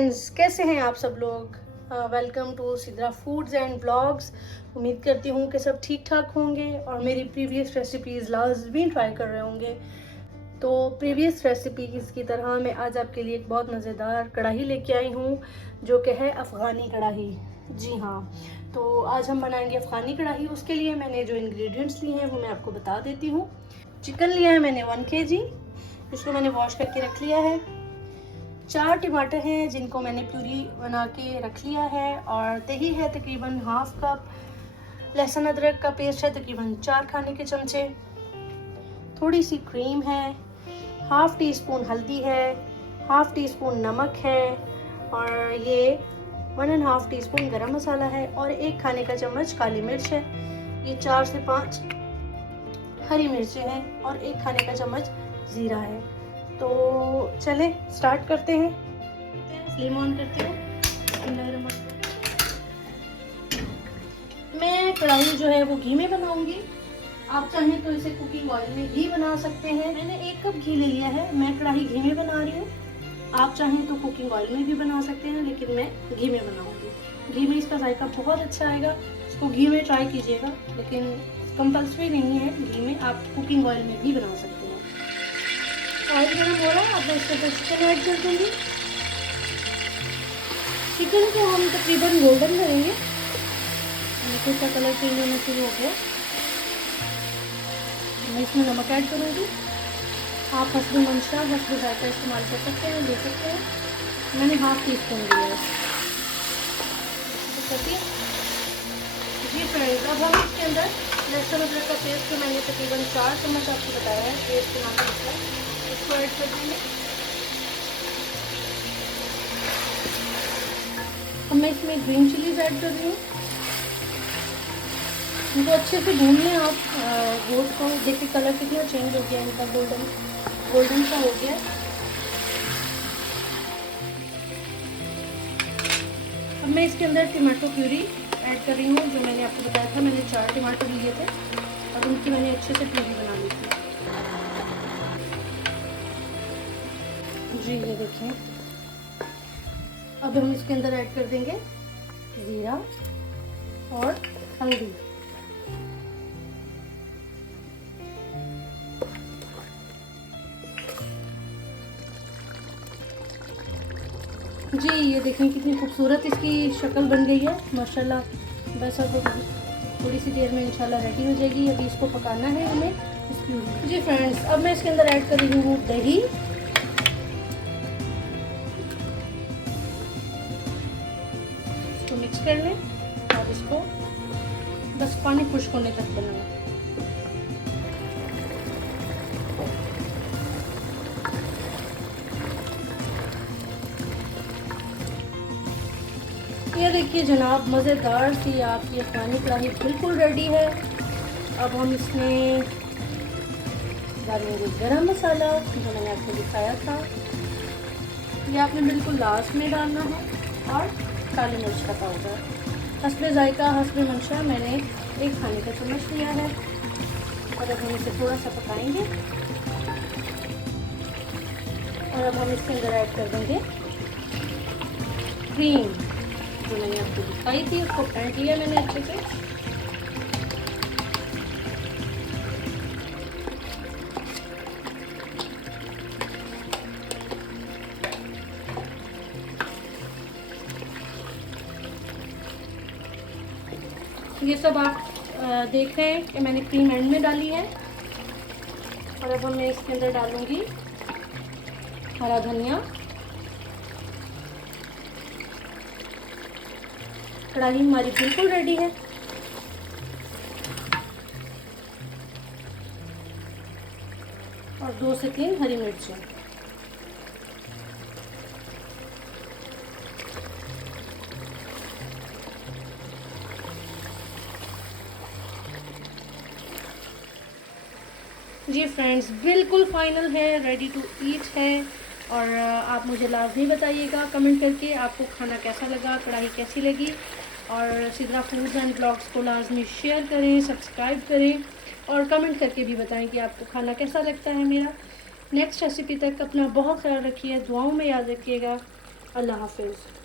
Friends, कैसे हैं आप सब लोग। Welcome to Sidra foods and blogs. उम्मीद करती हूँ कि सब ठीक ठाक होंगे और मेरी प्रीवियस रेसिपीज़ लाजमी ट्राई कर रहे होंगे। तो प्रीवियस रेसिपीज़ की तरह मैं आज आपके लिए एक बहुत मज़ेदार कढ़ाई लेके आई हूँ जो कि है अफ़गानी कढ़ाई। जी हाँ, तो आज हम बनाएंगे अफ़गानी कढ़ाई। उसके लिए मैंने जो इंग्रेडिएंट्स लिए हैं वो मैं आपको बता देती हूँ। चिकन लिया है मैंने 1 kg, इसको मैंने वॉश करके रख लिया है। 4 टमाटर हैं जिनको मैंने प्यूरी बना के रख लिया है, और दही है तकरीबन हाफ कप। लहसुन अदरक का पेस्ट है तकरीबन 4 खाने के चमचे। थोड़ी सी क्रीम है, हाफ टी स्पून हल्दी है, हाफ टी स्पून नमक है, और ये 1.5 टीस्पून गरम मसाला है, और 1 खाने का चम्मच काली मिर्च है। ये 4 से 5 हरी मिर्चें हैं और 1 खाने का चम्मच ज़ीरा है। तो चले स्टार्ट करते हैं। फ्लेम ऑन करते हैं। मैं कढ़ाई जो है वो घी में बनाऊंगी। आप चाहें तो इसे कुकिंग ऑयल में भी बना सकते हैं। मैंने 1 कप घी ले लिया है। मैं कढ़ाई घी में बना रही हूँ। आप चाहें तो कुकिंग ऑयल में भी बना सकते हैं, लेकिन मैं घी में बनाऊंगी। घी में इसका जायका बहुत अच्छा आएगा। इसको घी में ट्राई कीजिएगा, लेकिन कंपल्सरी नहीं है घी में, आप कुकिंग ऑयल में भी बना सकते हैं। ऑयल गर्म हो रहा है, अब मैं इसके अंदर चिकन ऐड कर दूँगी। चिकन को हम तकरीबन गोल्डन करेंगे। देखो इसका कलर चेंज होना शुरू हो गया। मैं इसमें नमक ऐड करूँगी। आप हस्बे मंशा हस्बे जायका इस्तेमाल कर सकते हैं, ले सकते हैं। मैंने हाफ टी स्पून लिया है। जी फ्रेंड्स, अब हम इसके अंदर लहसुन अदरक का पेस्ट जो मैंने तकरीबन 4 चम्मच आपको बताया है पेस्ट बनाना है, इसको ऐड कर देंगे। अब मैं इसमें ग्रीन चिलीज ऐड कर रही हूँ। इनको अच्छे से भून लें आप। गोश्त को देखिए कलर कितना चेंज हो गया, इनका गोल्डन सा हो गया। अब मैं इसके अंदर टमाटो प्यूरी ऐड कर रही हूँ। जो मैंने आपको बताया था, मैंने 4 टमाटर लिए थे और उनकी मैंने अच्छे से प्यूरी बना ली थी। जी ये देखें। अब हम इसके अंदर ऐड कर देंगे ज़ीरा और हल्दी। जी ये देखें कितनी खूबसूरत इसकी शक्ल बन गई है माशाल्लाह। बस अब थोड़ी सी देर में इंशाल्लाह रेडी हो जाएगी। अभी इसको पकाना है हमें। जी फ्रेंड्स, अब मैं इसके अंदर ऐड कर रही हूँ दही। इसको मिक्स कर लें और इसको बस पानी खुश्क होने तक बनाना। ये देखिए जनाब, मज़ेदार सी आपकी अफ़गानी कढ़ाई बिल्कुल रेडी है। अब हम इसमें डालेंगे गरम मसाला जो मैंने आपको दिखाया था। ये आपने बिल्कुल लास्ट में डालना है, और काली मिर्च का पाउडर। हस्बे जायका हस्बे मंशा मैंने 1 खाने का चम्मच लिया है। और अब हम इसे थोड़ा सा पकाएंगे, और अब हम इसके अंदर ऐड कर देंगे क्रीम जो मैंने आपको दिखाई थी। उसको फेंट लिया मैंने अच्छे से। ये सब आप देख रहे हैं कि मैंने क्रीम एंड में डाली है। और अब मैं इसके अंदर डालूंगी हरा धनिया। कढ़ाई हमारी बिल्कुल रेडी है। और 2 से 3 हरी मिर्चें। जी फ्रेंड्स, बिल्कुल फाइनल है, रेडी टू ईट है। और आप मुझे लाजमी बताइएगा कमेंट करके आपको खाना कैसा लगा, कढ़ाई कैसी लगी। और सिद्रा फूड्स एंड ब्लॉग्स को लाजमी शेयर करें, सब्सक्राइब करें, और कमेंट करके भी बताएं कि आपको खाना कैसा लगता है मेरा। नेक्स्ट रेसिपी तक अपना बहुत ख्याल रखिए, दुआओं में याद रखिएगा। अल्लाह हाफिज़।